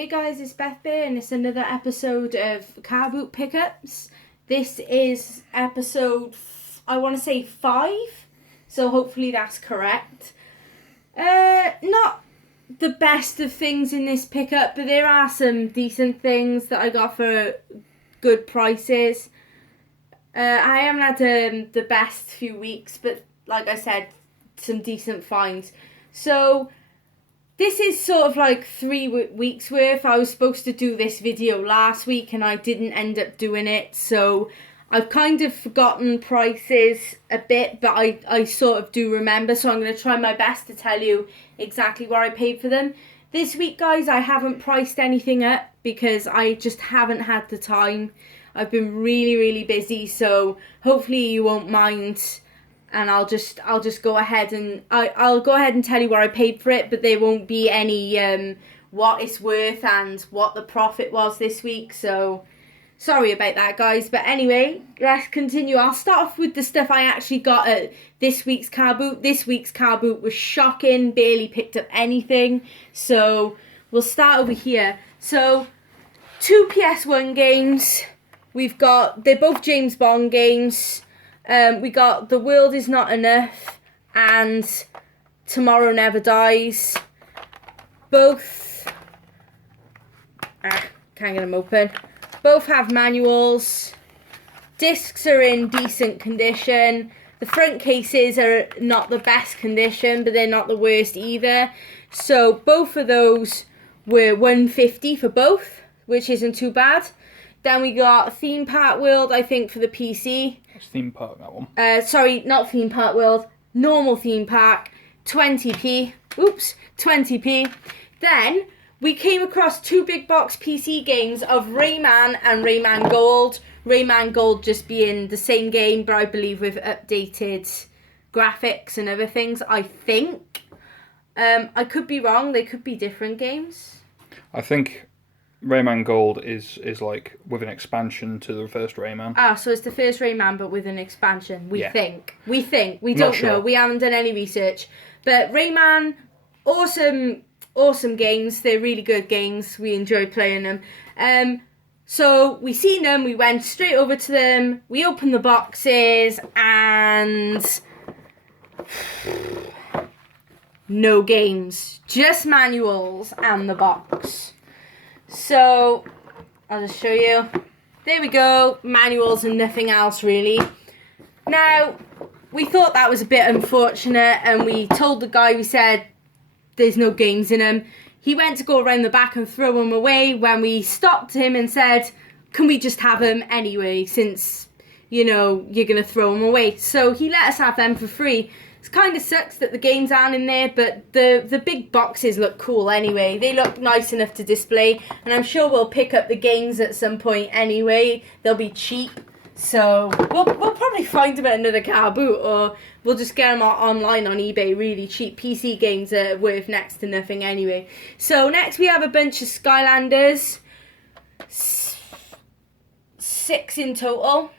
Hey guys, it's Beth Bear and it's another episode of Carboot Pickups. This is episode, I want to say 5, so hopefully that's correct. Not the best of things in this pickup, but there are some decent things that I got for good prices. I haven't had the best few weeks, but like I said, some decent finds. So this is sort of like 3 weeks worth. I was supposed to do this video last week and I didn't end up doing it. So I've kind of forgotten prices a bit, but I sort of do remember. So I'm going to try my best to tell you exactly what I paid for them. This week, guys, I haven't priced anything up because I just haven't had the time. I've been really, really busy. So hopefully you won't mind. And I'll just go ahead and I'll go ahead and tell you what I paid for it, but there won't be any what it's worth and what the profit was this week. So sorry about that, guys. But anyway, let's continue. I'll start off with the stuff I actually got at this week's car boot. This week's car boot was shocking. Barely picked up anything. So we'll start over here. So 2 PS1 games. They're both James Bond games. We got The World Is Not Enough and Tomorrow Never Dies. Both, can't get them open. Both have manuals. Discs are in decent condition. The front cases are not the best condition, but they're not the worst either. So both of those were $150 for both, which isn't too bad. Then we got Theme Park World, I think, for the PC. It's Theme Park, that one. Sorry, not Theme Park World. Normal Theme Park. 20p. Oops, 20p. Then we came across 2 big box PC games of Rayman and Rayman Gold. Rayman Gold just being the same game, but I believe with updated graphics and other things, I think. I could be wrong. They could be different games. I think Rayman Gold is like with an expansion to the first Rayman. So it's the first Rayman but with an expansion. We think. We don't Not know. sure. We haven't done any research. But Rayman, awesome games. They're really good games. We enjoy playing them. So we seen them, we went straight over to them, we opened the boxes and no games. Just manuals and the box. So, I'll just show you. There we go. Manuals and nothing else, really. Now, we thought that was a bit unfortunate, and we told the guy, we said, there's no games in them. He went to go around the back and throw them away when we stopped him and said, can we just have them anyway, since, you know, you're going to throw them away. So, he let us have them for free. It kind of sucks that the games aren't in there, but the big boxes look cool anyway. They look nice enough to display, and I'm sure we'll pick up the games at some point anyway. They'll be cheap, so we'll probably find them at another car boot, or we'll just get them online on eBay really cheap. PC games are worth next to nothing anyway. So next we have a bunch of Skylanders. 6 in total.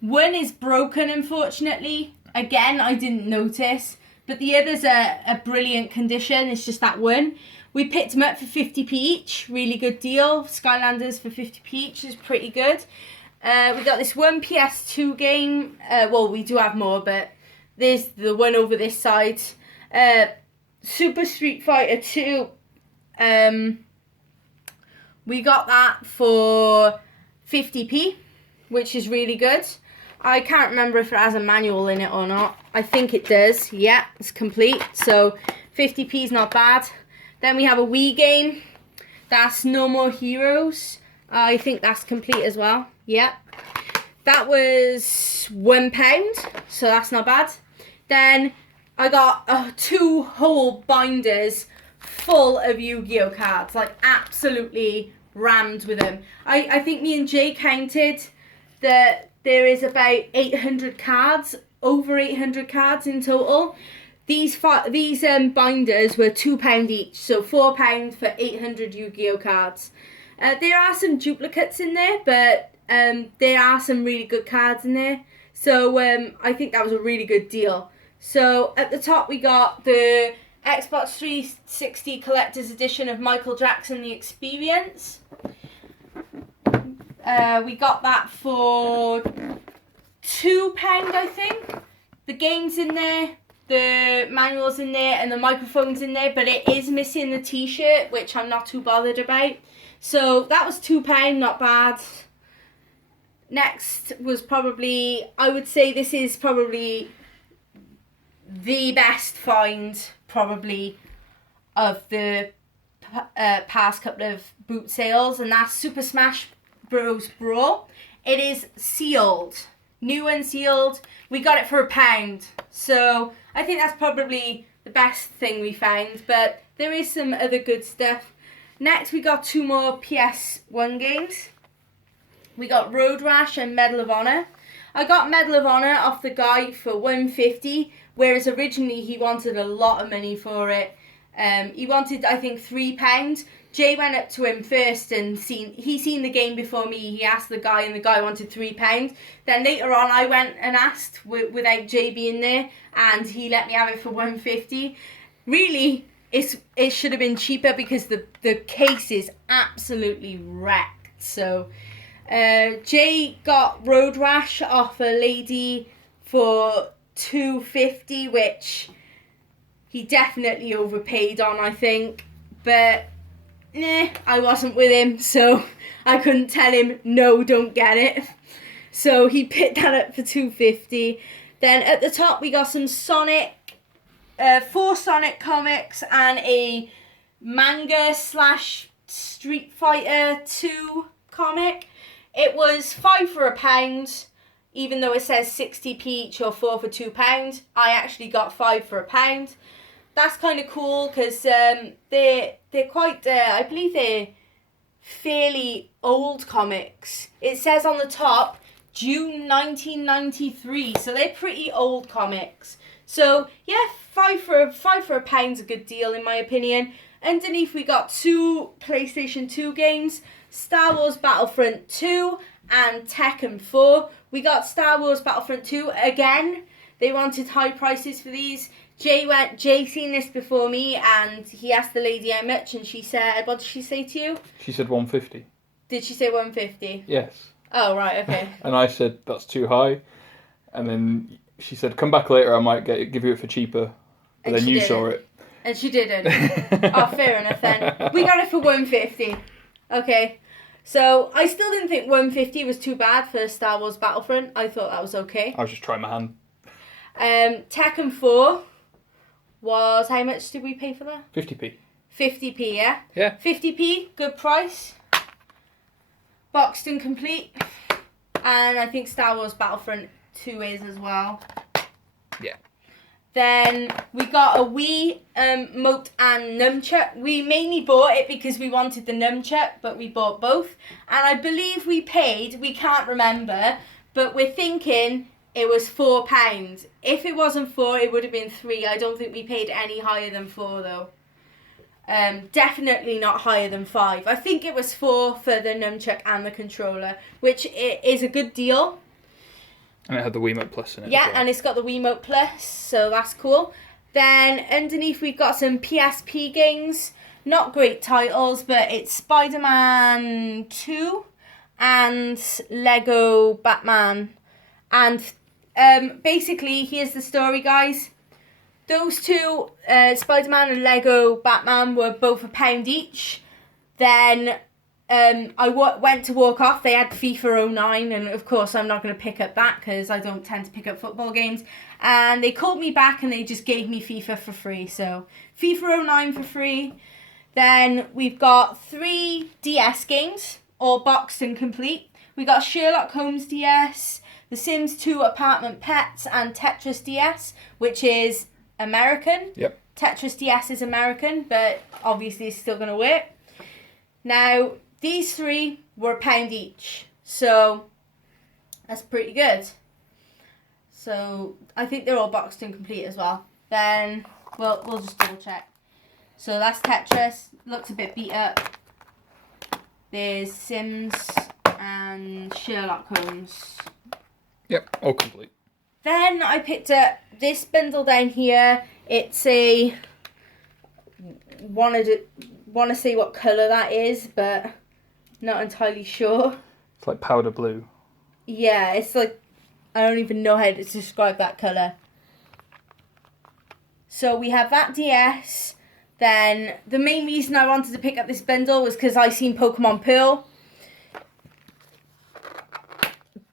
1 is broken, unfortunately. Again, I didn't notice, but the others are a brilliant condition. It's just that 1. We picked them up for 50p each. Really good deal. Skylanders for 50p each is pretty good. We got this 1 PS2 game. Well, we do have more, but there's the one over this side. Super Street Fighter 2. We got that for 50p, which is really good. I can't remember if it has a manual in it or not. I think it does. Yeah, it's complete. So 50p is not bad. Then we have a Wii game. That's No More Heroes. I think that's complete as well. Yeah. That was £1, so that's not bad. Then I got 2 whole binders full of Yu-Gi-Oh cards. Like absolutely rammed with them. I think me and Jay counted that there is about 800 cards, over 800 cards in total. These binders were £2 each, so £4 for 800 Yu-Gi-Oh cards. There are some duplicates in there, but there are some really good cards in there. So I think that was a really good deal. So at the top we got the Xbox 360 Collector's Edition of Michael Jackson The Experience. We got that for £2, I think. The game's in there, the manual's in there, and the microphone's in there, but it is missing the t-shirt, which I'm not too bothered about. So that was £2, not bad. Next was probably, I would say this is probably the best find, probably, of the past couple of boot sales, and that's Super Smash Bros. Brawl. It is sealed. New and sealed. We got it for £1. So I think that's probably the best thing we found, but there is some other good stuff. Next we got 2 more PS1 games. We got Road Rash and Medal of Honor. I got Medal of Honor off the guy for $1.50, whereas originally he wanted a lot of money for it. He wanted, I think, £3. Jay went up to him first and he seen the game before me. He asked the guy and the guy wanted £3. Then later on I went and asked without Jay being there, and he let me have it for $1.50. Really, it should have been cheaper because the case is absolutely wrecked. So Jay got Road Rash off a lady for $2.50, which he definitely overpaid on, I think. But I wasn't with him, so I couldn't tell him, no, don't get it. So he picked that up for $2.50. Then at the top we got some Sonic, 4 Sonic comics and a manga / Street Fighter 2 comic. It was 5 for £1, even though it says 60p each or 4 for £2. I actually got 5 for £1. That's kind of cool because they're quite, I believe they're fairly old comics. It says on the top, June 1993, so they're pretty old comics. So yeah, 5 for £1 is a good deal in my opinion. Underneath we got 2 PlayStation 2 games, Star Wars Battlefront 2 and Tekken 4. We got Star Wars Battlefront 2 again. They wanted high prices for these. Jay seen this before me, and he asked the lady how much, and she said, what did she say to you? She said $1.50. Did she say $1.50? Yes. Oh, right, okay. And I said, that's too high. And then she said, come back later, I might give you it for cheaper. But then you saw it. And she didn't. Oh, fair enough then. We got it for $1.50. Okay. So, I still didn't think $1.50 was too bad for Star Wars Battlefront. I thought that was okay. I was just trying my hand. Tekken 4 was, how much did we pay for that? 50p. 50p, yeah? Yeah. 50p, good price. Boxed and complete. And I think Star Wars Battlefront 2 is as well. Yeah. Then we got a Wii Mote and Nunchuck. We mainly bought it because we wanted the Nunchuck, but we bought both. And I believe we paid, we can't remember, but we're thinking it was £4. If it wasn't 4, it would have been 3. I don't think we paid any higher than 4 though. Definitely not higher than 5. I think it was 4 for the nunchuck and the controller, which is a good deal. And it had the Wiimote Plus in it. Yeah, and it's got the Wiimote Plus, so that's cool. Then underneath we've got some PSP games. Not great titles, but it's Spider-Man 2 and Lego Batman. And basically, here's the story, guys. Those two, Spider-Man and Lego Batman, were both £1 each. Then I went to walk off. They had FIFA 09, and of course I'm not going to pick up that because I don't tend to pick up football games. And they called me back and they just gave me FIFA for free. So FIFA 09 for free. Then we've got 3 DS games, all boxed and complete. We got Sherlock Holmes DS, The Sims 2 Apartment Pets, and Tetris DS, which is American. Yep. Tetris DS is American, but obviously it's still going to work. Now, these 3 were £1 each, so that's pretty good. So I think they're all boxed and complete as well. Then we'll just double check. So that's Tetris. Looks a bit beat up. There's Sims and Sherlock Holmes. Yep, all complete. Then I picked up this bundle down here. It's a want to say what colour that is, but not entirely sure. It's like powder blue. Yeah, it's like, I don't even know how to describe that colour. So we have that DS. Then the main reason I wanted to pick up this bundle was because I seen Pokemon Pearl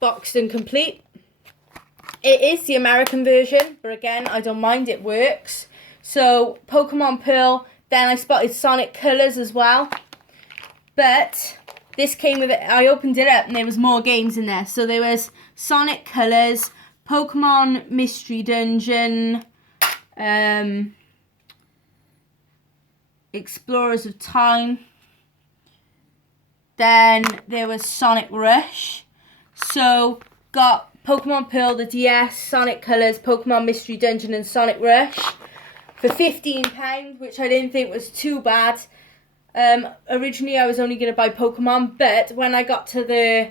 boxed and complete. It is the American version, but again, I don't mind, it works. So Pokemon Pearl, then I spotted Sonic Colors as well. But this came with it. I opened it up and there was more games in there. So there was Sonic Colors, Pokemon Mystery Dungeon, Explorers of Time. Then there was Sonic Rush. So got Pokemon Pearl, the DS, Sonic Colors, Pokemon Mystery Dungeon and Sonic Rush for £15, which I didn't think was too bad. Originally I was only going to buy Pokemon, but when I got to the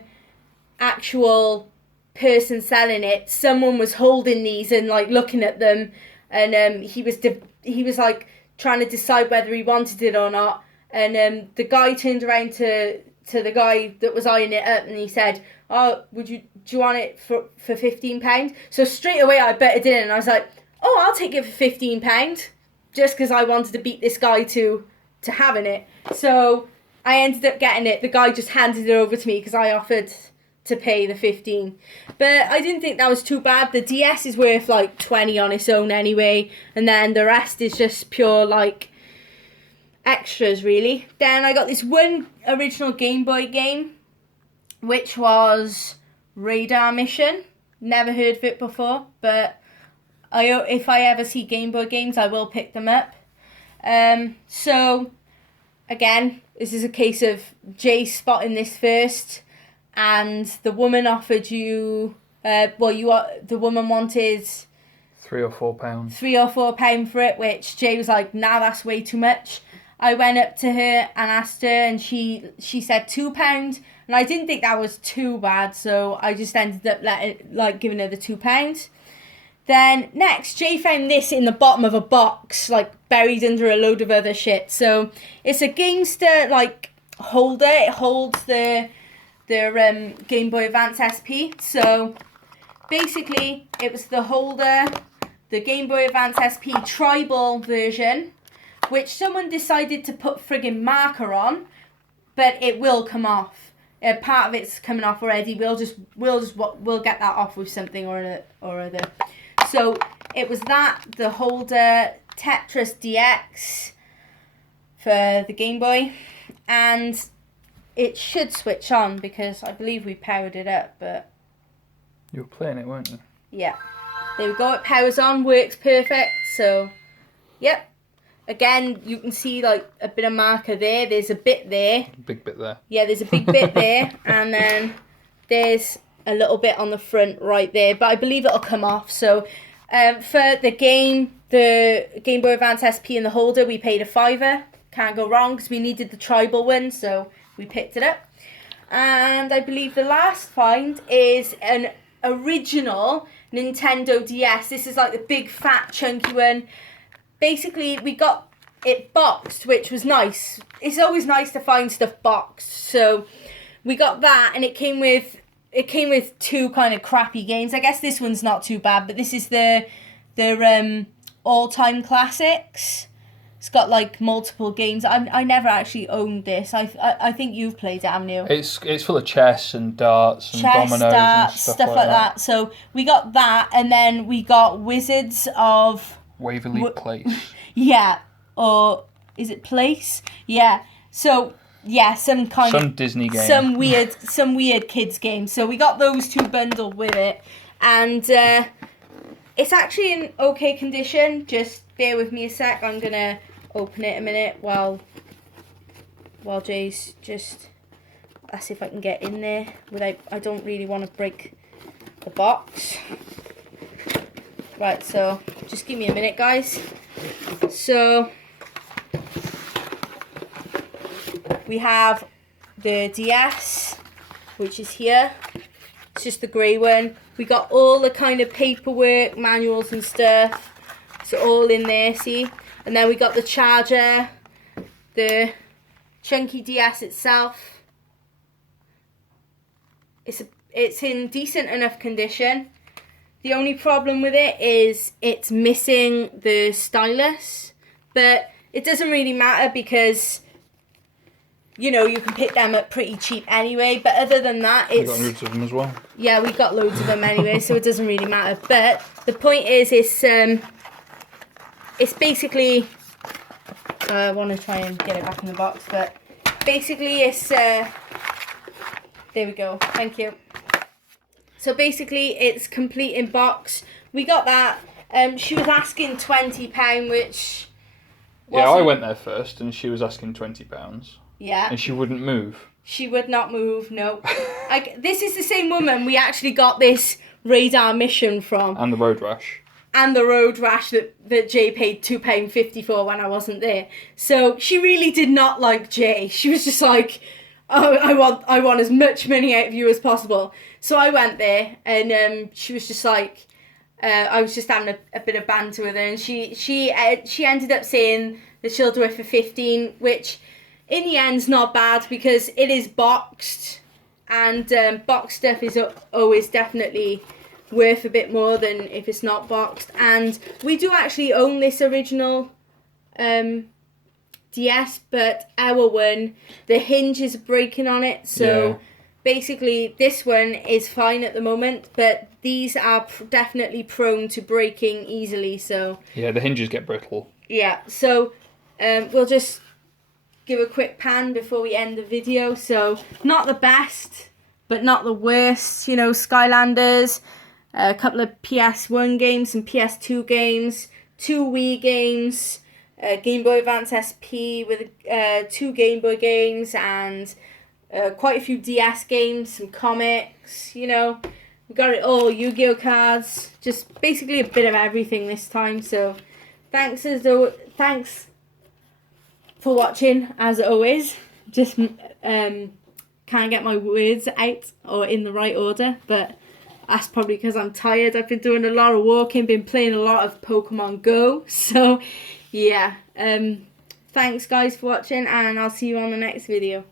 actual person selling it, someone was holding these and like looking at them, and he was like trying to decide whether he wanted it or not, and the guy turned around to the guy that was eyeing it up and he said, "Oh, do you want it for £15? So straight away I butted in and I was like, "Oh, I'll take it for £15, just because I wanted to beat this guy to having it." So I ended up getting it. The guy just handed it over to me because I offered to pay the 15. But I didn't think that was too bad. The DS is worth like 20 on its own anyway, and then the rest is just pure like extras really. Then I got this one original Game Boy game, which was Radar Mission. Never heard of it before, but if I ever see Game Boy games, I will pick them up. So again, this is a case of Jay spotting this first, and the woman offered you, the woman wanted £3 or £4. £3 or £4 for it, which Jay was like, "Nah, that's way too much." I went up to her and asked her, and she said £2, and I didn't think that was too bad, so I just ended up giving her the £2. Then next, Jay found this in the bottom of a box, like buried under a load of other shit. So it's a Gamester like holder. It holds the Game Boy Advance SP. So basically, it was the holder, the Game Boy Advance SP tribal version, which someone decided to put friggin' marker on, but it will come off. Part of it's coming off already. We'll get that off with something or other. So it was that, the holder, Tetris DX for the Game Boy, and it should switch on because I believe we powered it up, but You were playing it, weren't you? yeah, there we go. It powers on, works perfect. So yep. Again, you can see like a bit of marker there. There's a bit there. Big bit there. Yeah, there's a big bit there, and then there's a little bit on the front right there, but I believe it'll come off. So for the Game Boy Advance SP and the holder, we paid a £5. Can't go wrong because we needed the tribal one, so we picked it up. And I believe the last find is an original Nintendo DS. This is like the big fat chunky one. Basically, we got it boxed, which was nice. It's always nice to find stuff boxed. So we got that, and it came with two kind of crappy games. I guess this one's not too bad, but this is the all-time classics. It's got like multiple games. I never actually owned this. I think you've played it, haven't you? It's full of chess and darts and dominoes darts, and stuff like that. So we got that, and then we got Wizards of Waverley Place. Yeah, or is it Place? Yeah. So yeah, some Disney game. some weird kids game. So we got those two bundled with it, and it's actually in okay condition. Just bear with me a sec. I'm gonna open it a minute while Jay's just. Let's see if I can get in there without. I don't really want to break the box. Right, so just give me a minute, guys. So we have the DS, which is here. It's just the grey one. We got all the kind of paperwork, manuals and stuff. It's all in there, see? And then we got the charger, the chunky DS itself. It's in decent enough condition. The only problem with it is it's missing the stylus, but it doesn't really matter because, you know, you can pick them up pretty cheap anyway. But other than that, You've got hundreds of them as well. Yeah, we got loads of them anyway, so it doesn't really matter. But the point is, it's basically. I want to try and get it back in the box, but basically it's. There we go. Thank you. So basically, it's complete in box. We got that. She was asking £20, which. Yeah, I went there first, and she was asking £20. Yeah. And she wouldn't move. She would not move. No. This is the same woman we actually got this radar mission from. And the road rash. And the road rash that Jay paid £2.50 for when I wasn't there. So she really did not like Jay. She was just like, oh, I want as much money out of you as possible. So I went there, and she was just like, I was just having a bit of banter with her, and she ended up saying that she'll do it for 15, which in the end's not bad because it is boxed, and boxed stuff is always definitely worth a bit more than if it's not boxed. And we do actually own this original DS, but our one, the hinge is breaking on it, so yeah. Basically this one is fine at the moment, but these are definitely prone to breaking easily, so yeah, the hinges get brittle. Yeah, so we'll just give a quick pan before we end the video. So not the best, but not the worst. You know, Skylanders, a couple of PS1 games, some PS2 games, 2 Wii games, Game Boy Advance SP with 2 Game Boy games, and quite a few DS games, some comics, you know. We got it all, Yu-Gi-Oh cards, just basically a bit of everything this time. So thanks for watching, as always. Just can't get my words out or in the right order, but that's probably because I'm tired. I've been doing a lot of walking, been playing a lot of Pokemon Go, so yeah. Thanks guys for watching, and I'll see you on the next video.